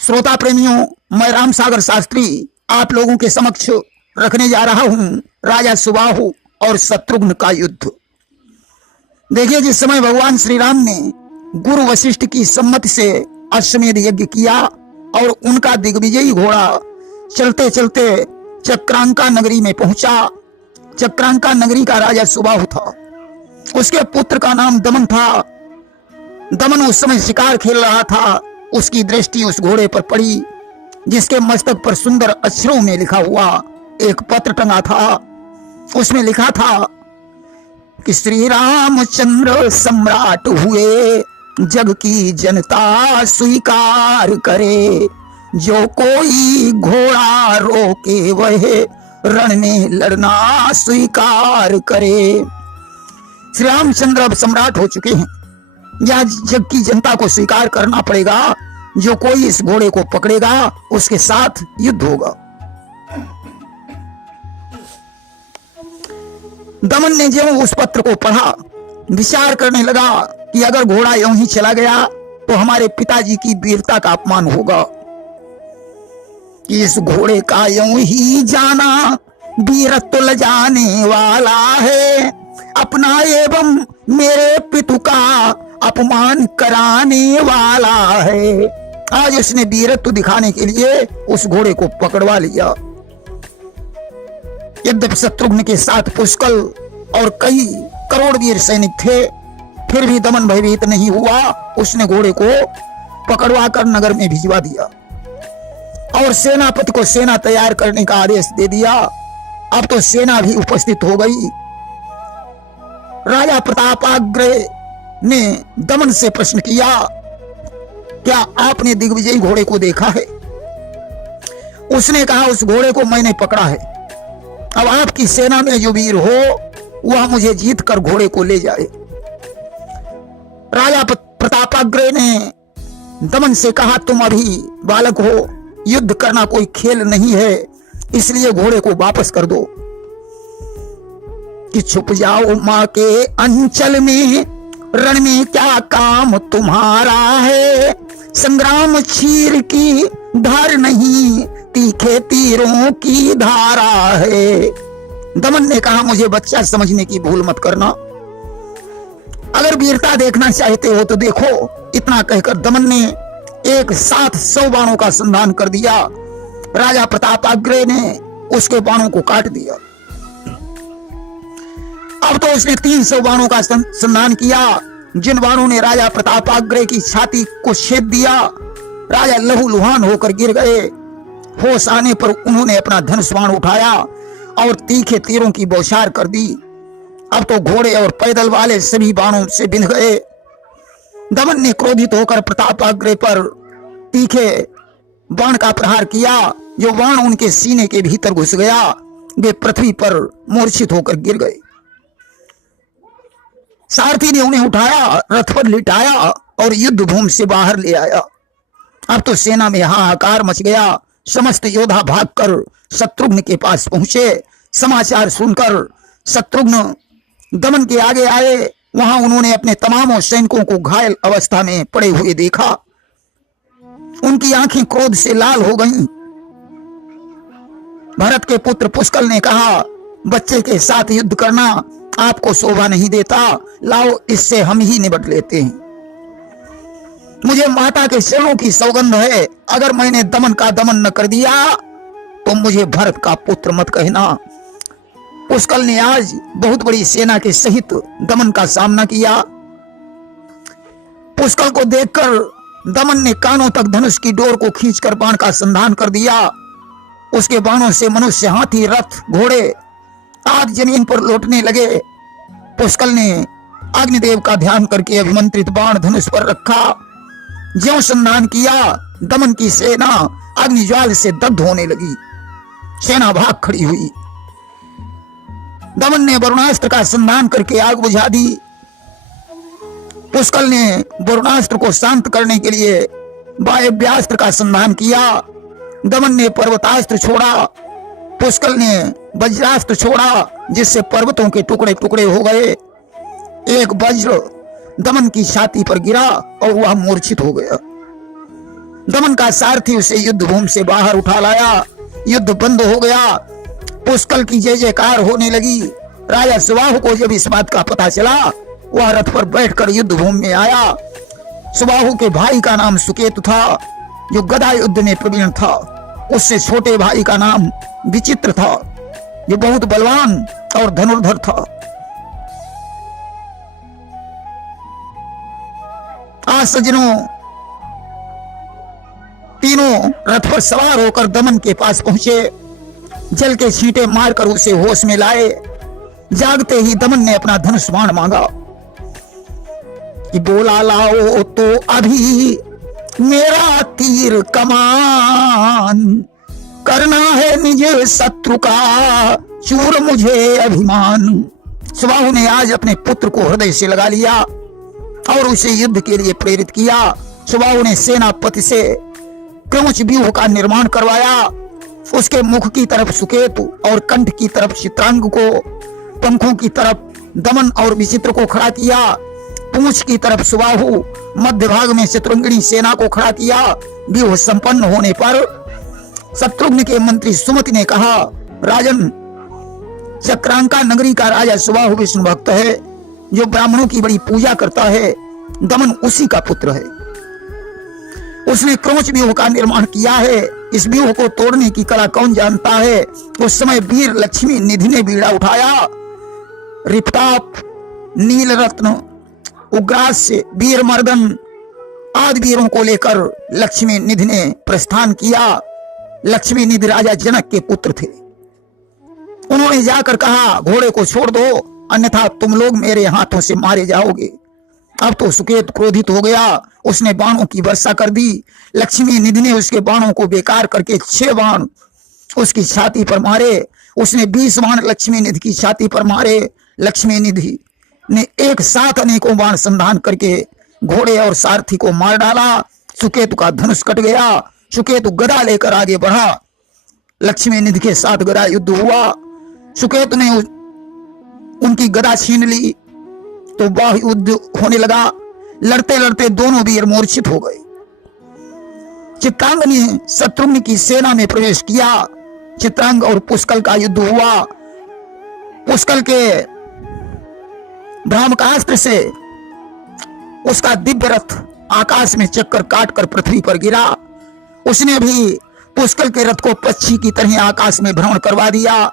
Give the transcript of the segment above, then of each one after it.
श्रोता प्रेमियों, मैं राम सागर शास्त्री आप लोगों के समक्ष रखने जा रहा हूं राजा सुबाहु और शत्रुघ्न का युद्ध। देखिए, जिस समय भगवान श्री राम ने गुरु वशिष्ठ की सम्मति से अश्वमेध यज्ञ किया और उनका दिग्विजयी घोड़ा चलते चलते चक्रांका नगरी में पहुंचा। चक्रांका नगरी का राजा सुबाहु था, उसके पुत्र का नाम दमन था। दमन उस समय शिकार खेल रहा था। उसकी दृष्टि उस घोड़े पर पड़ी जिसके मस्तक पर सुंदर अक्षरों में लिखा हुआ एक पत्र टंगा था। उसमें लिखा था कि श्री रामचंद्र सम्राट हुए, जग की जनता स्वीकार करे, जो कोई घोड़ा रोके वह रण में लड़ना स्वीकार करे। श्री रामचंद्र अब सम्राट हो चुके हैं, यह जग की जनता को स्वीकार करना पड़ेगा। जो कोई इस घोड़े को पकड़ेगा उसके साथ युद्ध होगा। दमन ने जब उस पत्र को पढ़ा, विचार करने लगा कि अगर घोड़ा यूं ही चला गया तो हमारे पिताजी की वीरता का अपमान होगा। कि इस घोड़े का यूं ही जाना वीरत्व ल जाने वाला है, अपना एवं मेरे पितु का अपमान कराने वाला है। आज उसने वीरत्व दिखाने के लिए उस घोड़े को पकड़वा लिया। यद्यपि शत्रुघ्न के साथ पुष्कल और कई करोड़ वीर सैनिक थे, फिर भी दमन भयभीत नहीं हुआ। उसने घोड़े को पकड़वा कर नगर में भिजवा दिया और सेनापति को सेना तैयार करने का आदेश दे दिया। अब तो सेना भी उपस्थित हो गई। राजा प्रतापाग्रह ने दमन से प्रश्न किया, क्या आपने दिग्विजयी घोड़े को देखा है? उसने कहा, उस घोड़े को मैंने पकड़ा है। अब आपकी सेना में जो वीर हो वह मुझे जीत कर घोड़े को ले जाए। राजा प्रतापाग्रह ने दमन से कहा, तुम अभी बालक हो, युद्ध करना कोई खेल नहीं है, इसलिए घोड़े को वापस कर दो। कि छुप जाओ मां के अंचल में, रण में क्या काम तुम्हारा है, संग्राम चीर की धार नहीं, तीखे तीरों की धारा है। दमन ने कहा, मुझे बच्चा समझने की भूल मत करना, अगर वीरता देखना चाहते हो तो देखो। इतना कहकर दमन ने एक साथ 100 बाणों का संधान कर दिया। राजा प्रतापाग्रह ने उसके बाणों को काट दिया। अब तो उसने 300 बाणों का संधान किया, जिन बाणों ने राजा प्रतापाग्रह की छाती को छेद दिया। राजा लहूलुहान होकर गिर गए। होश आने पर उन्होंने अपना धनुष बाण उठाया और तीखे तीरों की बौछार कर दी। अब तो घोड़े और पैदल वाले सभी बाणों से बिंध गए। दमन ने क्रोधित होकर प्रतापाग्रह पर तीखे बाण का प्रहार किया। जो बाण उनके सीने के भीतर घुस गया, वे पृथ्वी पर मूर्छित होकर गिर गए। सारथी ने उन्हें उठाया, रथ पर लिटाया और युद्ध भूमि से बाहर ले आया। अब तो सेना में हाहाकार मच गया। समस्त योद्धा भागकर शत्रुघ्न के पास पहुंचे। समाचार सुनकर शत्रुघ्न दमन के आगे आए। वहां उन्होंने अपने तमामों सैनिकों को घायल अवस्था में पड़े हुए देखा। उनकी आंखें क्रोध से लाल हो गईं। भरत के पुत्र पुष्कल ने कहा, बच्चे के साथ युद्ध करना आपको शोभा नहीं देता, लाओ इससे हम ही निपट लेते हैं। मुझे माता के चरणों की सौगंध है, अगर मैंने दमन का दमन न कर दिया तो मुझे भरत का पुत्र मत कहना। पुष्कल ने आज बहुत बड़ी सेना के सहित दमन का सामना किया। पुष्कल को देखकर दमन ने कानों तक धनुष की डोर को खींचकर बाण का संधान कर दिया। उसके बाणों से मनुष्य, हाथी, रथ, घोड़े आग जमीन पर लौटने लगे। पुष्कल ने अग्निदेव का ध्यान करके अभिमंत्रित बाण धनुष पर रखा। ज्यों संधान किया, दमन की सेना अग्निज्वाल से दग्ध होने लगी। सेना भाग खड़ी हुई। दमन ने वरुणास्त्र का संधान करके आग बुझा दी। पुष्कल ने वरुणास्त्र को शांत करने के लिए वायव्यास्त्र का संधान किया। दमन ने पर्वतास्त्र छोड़ा। पुष्कल ने वज्रास्त्र छोड़ा, जिससे पर्वतों के टुकड़े टुकड़े हो गए। एक वज्र दमन की छाती पर गिरा और वह मूर्छित हो गया। दमन का सारथी उसे युद्ध भूमि से बाहर उठा लाया। युद्ध बंद हो गया। पुष्कल की जय जयकार होने लगी। राजा सुबाहु को जब इस बात का पता चला, वह रथ पर बैठकर युद्ध भूमि में आया। सुबाहु के भाई का नाम सुकेतु था, जो गदा युद्ध में प्रवीण था। उससे छोटे भाई का नाम विचित्र था, जो बहुत बलवान और धनुर्धर था। आज सज्जनों, तीनों रथ पर सवार होकर दमन के पास पहुंचे। जल के छींटे मारकर उसे होश में लाए। जागते ही दमन ने अपना धनुष बाण मांगा कि बोला, लाओ तो अभी मेरा तीर कमान, करना है निज शत्रु का चूर मुझे अभिमान। सुबाहु ने आज अपने पुत्र को हृदय से लगा लिया और उसे युद्ध के लिए प्रेरित किया। सुबाहु ने सेनापति से क्रौच व्यूह का निर्माण करवाया। उसके मुख की तरफ सुकेतु और कंठ की तरफ चित्रांग को, पंखों की तरफ दमन और विचित्र को खड़ा किया। पूंछ की तरफ सुबाहु, मध्य भाग में शत्रुंगिणी सेना को खड़ा किया। व्यूह संपन्न होने पर शत्रुघ्न के मंत्री सुमति ने कहा, राजन, चक्रांका नगरी का राजा सुबाहु विष्णु भक्त है, जो ब्राह्मणों की बड़ी पूजा करता है। दमन उसी का पुत्र है। उसने क्रौच व्यूह का निर्माण किया है। इस व्यूह को तोड़ने की कला कौन जानता है। उस समय वीर लक्ष्मी निधि ने बीड़ा उठाया। रिपताप, नील रत्न, उग्रास से वीर मर्दन आदि वीरों को लेकर लक्ष्मी निधि ने प्रस्थान किया। लक्ष्मी निधि राजा जनक के पुत्र थे। उन्होंने जाकर कहा, घोड़े को छोड़ दो, अन्यथा तुम लोग मेरे हाथों से मारे जाओगे। अब तो सुकेत क्रोधित हो गया। उसने बाणों की वर्षा कर दी। लक्ष्मी निधि ने उसके बाणों को बेकार करके 6 बाण उसकी छाती पर मारे। उसने 20 बाण लक्ष्मी निधि की छाती पर मारे। लक्ष्मी निधि ने एक साथ अनेकों बाण संधान करके घोड़े और सारथी को मार डाला। सुकेतु का धनुष कट गया। सुकेतु गदा लेकर आगे बढ़ा। लक्ष्मी निधि के साथ गदा युद्ध हुआ। सुकेतु ने उनकी गदा छीन ली तो बाह युद्ध होने लगा। लड़ते लड़ते दोनों वीर मूर्छित हो गए। चित्रांग ने शत्रुघ्न की सेना में प्रवेश किया। चित्रांग और पुष्कल का युद्ध हुआ। पुष्कल के ब्रह्मास्त्र से उसका दिव्य रथ आकाश में चक्कर काटकर पृथ्वी पर गिरा। उसने भी पुष्कल के रथ को पक्षी की तरह आकाश में भ्रमण करवा दिया।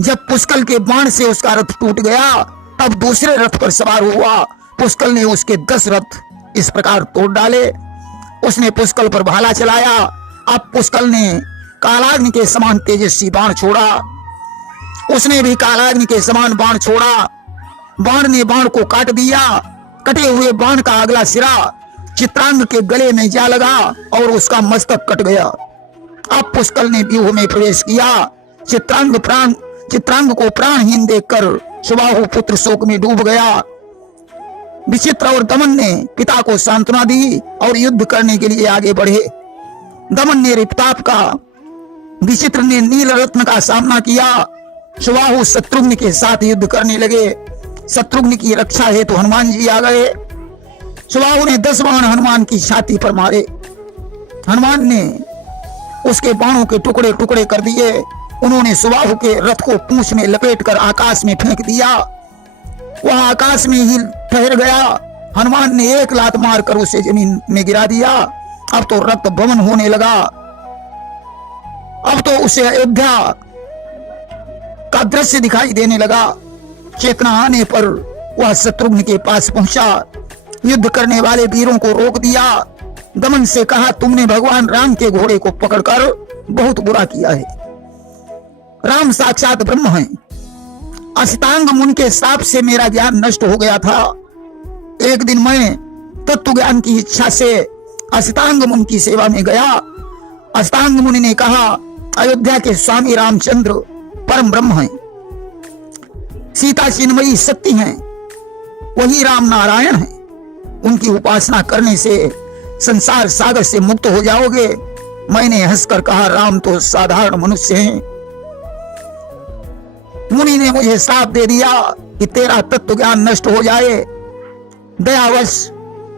जब पुष्कल के बाण से उसका रथ टूट गया, तब दूसरे रथ पर सवार हुआ। पुष्कल ने उसके 10 रथ इस प्रकार तोड़ डाले। उसने पुष्कल पर भाला चलाया। अब पुष्कल ने कालाग्नि के समान तेजस्वी बाण छोड़ा। उसने भी कालाग्नि के समान बाण छोड़ा। बाण ने बाण को काट दिया। कटे हुए बाण का अगला सिरा चित्रांग के गले में जा लगा और उसका मस्तक कट गया। अब पुष्कल ने व्यूह में प्रवेश किया। चित्रांग को प्राणहीन देखकर सुबाहु पुत्र शोक में डूब गया। विचित्र और दमन ने पिता को सांत्वना दी और युद्ध करने के लिए आगे बढ़े। दमन ने रिपताप का, विचित्र ने नील रत्न का सामना किया। सुबाहु शत्रुघ्न के साथ युद्ध करने लगे। शत्रुघ्न की रक्षा हेतु हनुमान जी आ गए। सुबाहु ने 10 बाण हनुमान की छाती पर मारे। हनुमान ने उसके बाणों के टुकड़े टुकड़े कर दिए। उन्होंने सुबाहु के रथ को पूंछ में लपेटकर आकाश में फेंक दिया। वह आकाश में ही ठहर गया। हनुमान ने एक लात मारकर उसे जमीन में गिरा दिया। अब तो रक्त भवन होने लगा। अब तो उसे अयोध्या का दृश्य दिखाई देने लगा। चेतना आने पर वह शत्रुघ्न के पास पहुंचा। युद्ध करने वाले वीरों को रोक दिया। दमन से कहा, तुमने भगवान राम के घोड़े को पकड़कर बहुत बुरा किया है। राम साक्षात ब्रह्म हैं। अष्टांग मुनि के श्राप से मेरा ज्ञान नष्ट हो गया था। एक दिन मैं तत्व ज्ञान की इच्छा से अष्टांग मुनि की सेवा में गया। अष्टांग मुनि ने कहा, अयोध्या के स्वामी रामचंद्र परम ब्रह्म हैं। सीता चिन्मयी शक्ति हैं। वही राम नारायण हैं। उनकी उपासना करने से संसार सागर से मुक्त हो जाओगे। मैंने हंसकर कहा, राम तो साधारण मनुष्य हैं। मुनि ने मुझे श्राप दे दिया कि तेरा तत्व ज्ञान नष्ट हो जाए। दयावश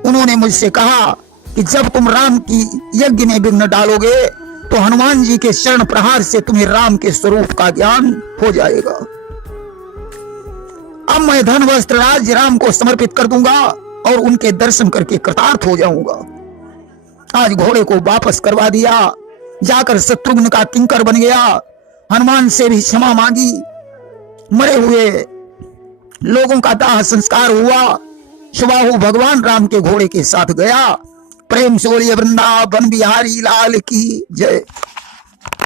उन्होंने मुझसे कहा, कि जब तुम राम की यज्ञ में विघ्न डालोगे तो हनुमान जी के चरण प्रहार से तुम्हें राम के स्वरूप का ज्ञान हो जाएगा। अब मैं धन वस्त्र राज्य राम को समर्पित कर दूंगा और उनके दर्शन करके कृतार्थ हो जाऊंगा। आज घोड़े को वापस करवा दिया, जाकर शत्रुघ्न का किंकर बन गया, हनुमान से भी क्षमा मांगी, मरे हुए लोगों का दाह संस्कार हुआ। सुबाहु भगवान राम के घोड़े के साथ गया। प्रेम से बोलिए वृंदावन बिहारी लाल की जय।